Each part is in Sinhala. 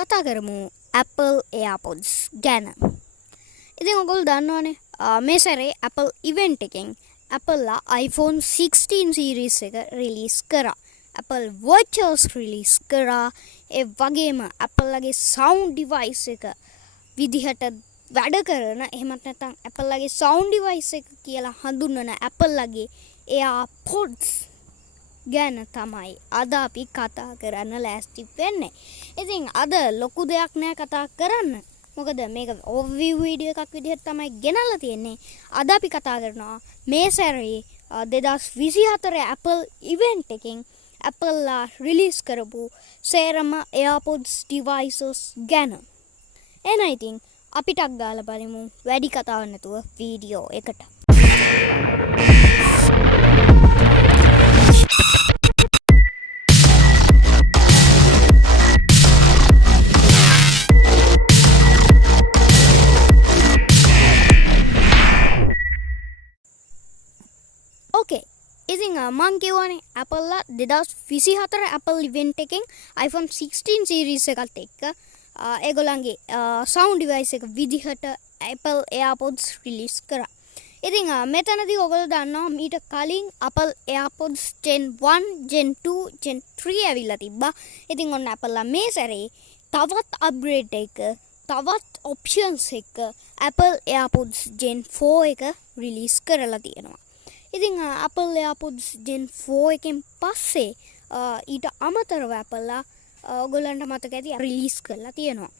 කතා කරමු Apple AirPods ගැන. ඉතින් ඔයගොල්ලෝ දන්නවනේ මේ සැරේ Apple event එකෙන් Apple ලා iPhone 16 series එක release කරා. Apple Watches release කරා. ඒ වගේම Apple ලගේ sound device එක විදිහට වැඩ කරන එහෙමත් නැත්නම් Apple ලගේ sound device එක කියලා හඳුන්වන Apple ලගේ AirPods ගැන තමයි අද අපි කතා කරන්න ලෑස්ති වෙන්නේ. ඉතින් අද ලොකු දෙයක් නෑ කතා කරන්න. මොකද මේක overview වීඩියෝ එකක් විදිහට තමයි ගෙනල්ලා තියෙන්නේ. අද අපි කතා කරනවා මේ සැරේ 2024 Apple event එකෙන් Apple ලා release කරපු සේරම AirPods devices ගැන. එහෙනම් ඉතින් අපි ටක් ගාලා බලමු වැඩි කතාවක් නැතුව වීඩියෝ එකට. Okay. ඉතින් මං කියවනේ Apple ලා 2024 Apple event එකෙන් iPhone 16 series එකත් එක්ක ඒගොල්ලන්ගේ sound device එක විදිහට Apple AirPods release කරා. ඉතින් මෙතනදී ඔයගොල්ලෝ දන්නවා මීට කලින් Apple AirPods Gen 1, Gen 2, Gen 3 ඇවිල්ලා තිබ්බා. ඉතින් ඔන්න Apple ලා මේ සැරේ තවත් upgrade එක, තවත් options එක Apple AirPods Gen 4 එක release කරලා තියෙනවා. ඉතින් Apple AirPods Gen 4 එකෙන් පස්සේ ඊට අමතරව Apple ලා ඔයගොල්ලන්ට මතක ඇති රිලීස් කරලා තියෙනවා.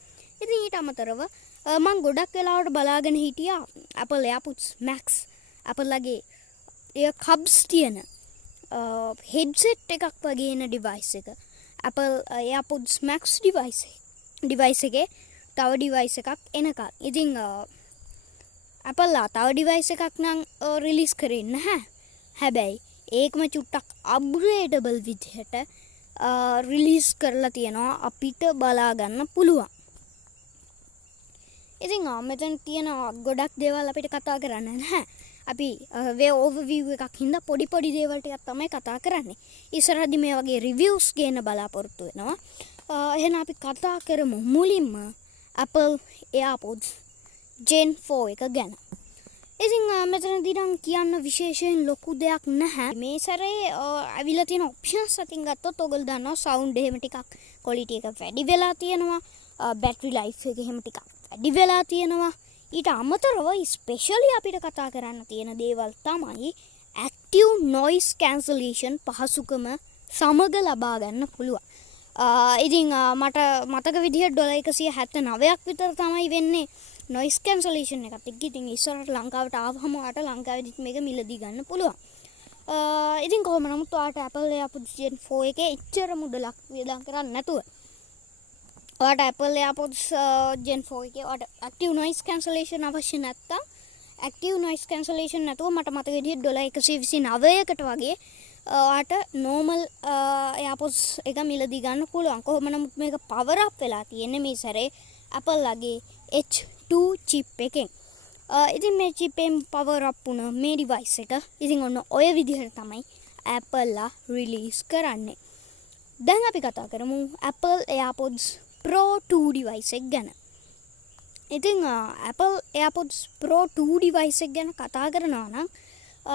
ඉතින් ඊට අමතරව මම ගොඩක් වෙලාවට බලාගෙන හිටියා Apple AirPods Max. Apple ලගේ එය කබ්ස් තියෙන headset එකක් වගේ එන device එක. Apple AirPods Max device එකේ තව device එකක් එනකල්. ඉතින් Apple ලා තව device එකක් නම් release කරේ නැහැ. හැබැයි ඒකම චුට්ටක් upgradable විදිහට release කරලා තියෙනවා අපිට බලා ගන්න පුළුවන්. ඉතින් මෙතන තියෙන ගොඩක් දේවල් අපිට කතා කරන්න නැහැ. අපි වේ overview එකක් හින්දා පොඩි දේවල් ටිකක් තමයි කතා කරන්නේ. ඉස්සරහදී මේ වගේ reviews ගේන්න බලාපොරොත්තු වෙනවා. එහෙනම් අපි කතා කරමු මුලින්ම Apple AirPods Gen 4 එක ගැන. ඉතින් මෙතනදී නම් කියන්න විශේෂයෙන් ලොකු දෙයක් නැහැ. මේ සැරේ අවිලා තියෙන options අතින් ගත්තොත් ඔයගොල්ලෝ දන්නවා sound එහෙම ටිකක් quality එක වැඩි වෙලා තියෙනවා. battery life එක එහෙම ටිකක් වැඩි වෙලා තියෙනවා. ඊට අමතරව especially අපිට කතා කරන්න තියෙන දේවල් තමයි active noise cancellation පහසුකම සමග ලබා ගන්න පුළුවන්. ඉතින් මට මතක විදිහට $179ක් විතර තමයි වෙන්නේ noise cancellation එකත් එක්ක. ඉතින් ඉස්සරහට ලංකාවට ආවම ඔයාට ලංකාවේදීත් මේක මිලදී ගන්න පුළුවන්. ඉතින් කොහොම නමුත් ඔයාට Apple AirPods Gen 4 එකේ එච්චර මුදලක් වියදම් කරන්න නැතුව ඔයාට Apple AirPods Gen 4 එකේ ඔයාට active noise cancellation අවශ්‍ය නැත්තම් active noise cancellation නැතුව මට මතක විදිහට $129කට වගේ ඔයාට normal AirPods එක මිලදී ගන්න පුළුවන්. කොහොම නමුත් මේක power up වෙලා තියෙන්නේ මේ සැරේ Apple ලගේ H2 chip එකෙන්. ඉතින් මේ chip එකෙන් power up වුණ මේ device එක ඉතින් ඔන්න ඔය විදිහට තමයි Apple ලා release කරන්නේ. දැන් අපි කතා කරමු Apple AirPods Pro 2 device එක ගැන. ඉතින් Apple AirPods Pro 2 device එක ගැන කතා කරනවා නම්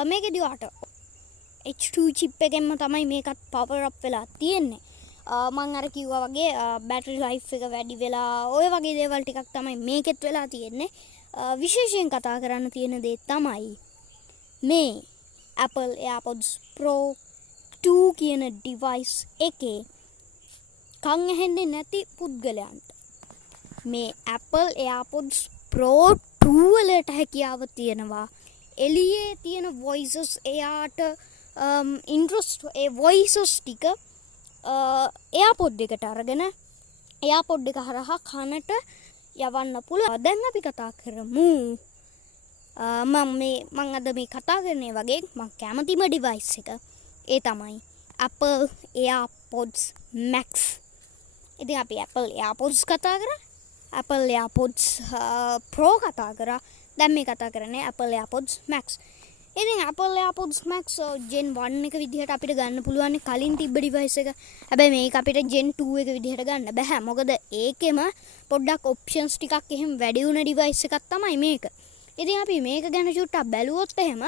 මේකෙදි ඔයාට H2 chip එකෙන්ම තමයි මේකත් power up වෙලා තියෙන්නේ. මම අර කිව්වා වගේ battery life එක වැඩි වෙලා ඔය වගේ දේවල් ටිකක් තමයි මේකෙත් වෙලා තියෙන්නේ. විශේෂයෙන් කතා කරන්න තියෙන දේ තමයි මේ Apple AirPods Pro 2 කියන device එකේ කන් ඇහෙන්නේ නැති පුද්ගලයන්ට මේ Apple AirPods Pro 2 වලට හැකියාව තියෙනවා. එළියේ තියෙන voices එයාට interest ඒ voices ටික AirPod එකට අරගෙන AirPod එක හරහා කනට යවන්න පුළුවන්. දැන් අපි කතා කරමු මම අද මේ කතා කරන්නේ වගේ මම කැමතිම device එක. ඒ තමයි Apple AirPods Max. ඉතින් අපි Apple AirPods කතා කරා. Apple AirPods Pro කතා කරා. දැන් මේ කතා කරන්නේ Apple AirPods Max. ඉතින් Apple AirPods Max Gen 1 එක විදිහට අපිට ගන්න පුළුවන් කලින් තිබ්බ device එක. හැබැයි මේක අපිට Gen 2 එක විදිහට ගන්න බෑ. මොකද ඒකෙම පොඩ්ඩක් options ටිකක් එහෙම වැඩි වුණ device එකක් තමයි මේක. ඉතින් අපි මේක ගැන චුට්ටක් බැලුවොත් එහෙම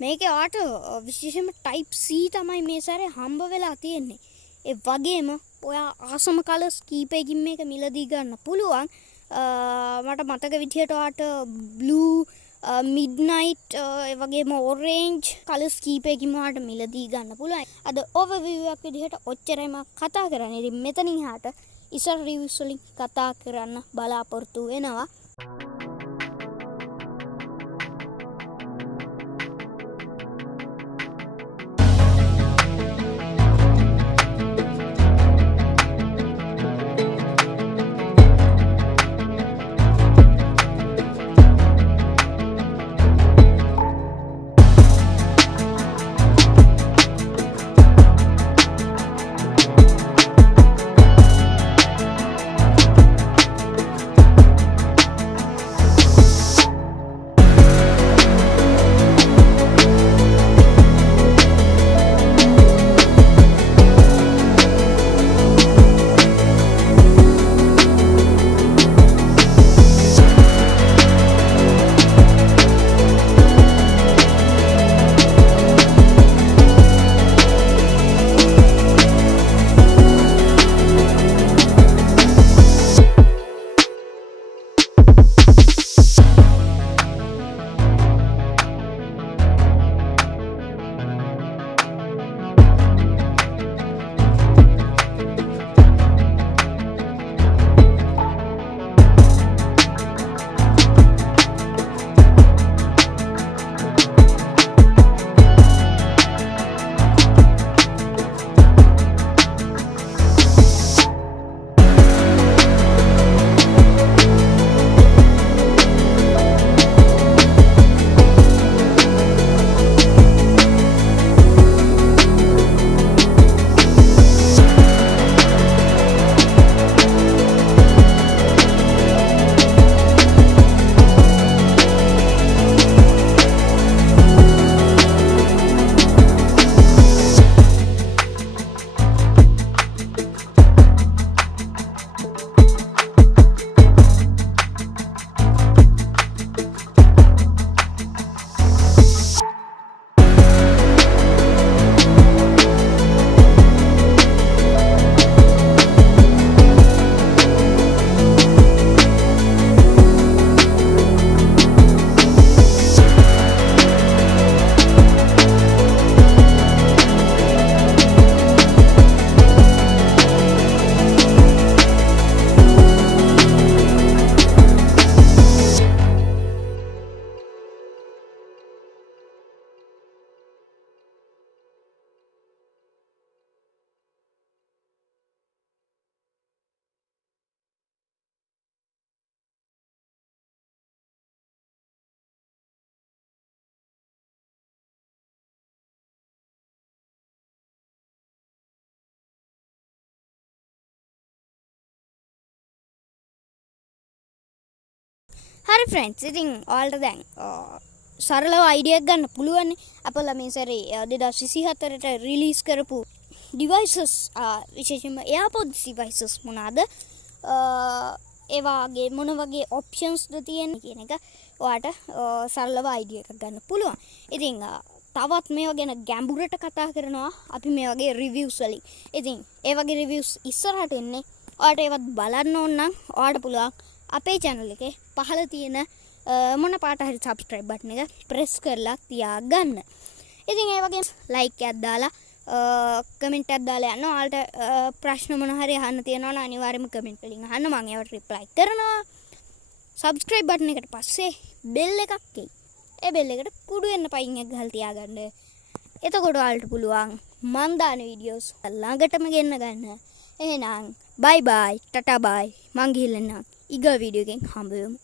මේකේ ආට විශේෂයෙන්ම type C තමයි මේ සැරේ හම්බ වෙලා තියෙන්නේ. ඒ වගේම ඔයා ආසම කලර්ස් කීපයකින් මේක මිලදී ගන්න පුළුවන්. මට මතක විදිහට ඔයාට blue midnight ඒ වගේම orange කලර්ස් කීපයකින් ඔයාට මිලදී ගන්න පුළුවන්. අද overview එකක් විදිහට ඔච්චරයි මම කතා කරන්නේ. ඉතින් මෙතනින් එහාට ඉස්සර reviews වලින් කතා කරන්න බලාපොරොත්තු වෙනවා. හරි ෆ්‍රෙන්ඩ්ස්, ඉතින් ඔයාලට දැන් සරලව අයිඩියා එකක් ගන්න පුළුවන් Apple මේ සැරේ 2024ට රිලීස් කරපු devices විශේෂයෙන්ම AirPods devices මොනවාද, ඒ වගේ මොන වගේ options ද තියෙන්නේ කියන එක ඔයාට සරලව අයිඩියා එකක් ගන්න පුළුවන්. ඉතින් තවත් මේවා ගැන ගැඹුරට කතා කරනවා අපි මේ වගේ reviews වලින්. ඉතින් ඒ වගේ reviews ඉස්සරහට එන්නේ. ඔයාට ඒවත් බලන්න ඕන නම් ඔයාට පුළුවන් අපේ channel එකේ පහළ තියෙන මොන පාට හරි subscribe button එක press කරලා තියාගන්න. ඉතින් ඒ වගේම like එකක් දාලා comment එකක් දාලා යන්න. ඔයාලට ප්‍රශ්න මොන හරි අහන්න තියෙනවා නම් අනිවාර්යයෙන්ම comment වලින් අහන්න. මම ඒවට reply කරනවා. subscribe button එකට පස්සේ bell එකක් එයි. ඒ bell එකට කුඩු වෙන්න පයින් එක ගහලා තියාගන්න. එතකොට ඔයාලට පුළුවන් මන් දාන videos ළඟටම ගෙන්න ගන්න. එහෙනම් bye bye, tata bye. මං ගිහින් එන්නම්. ඊගා වීඩියෝ එකෙන් හම්බ වෙමු.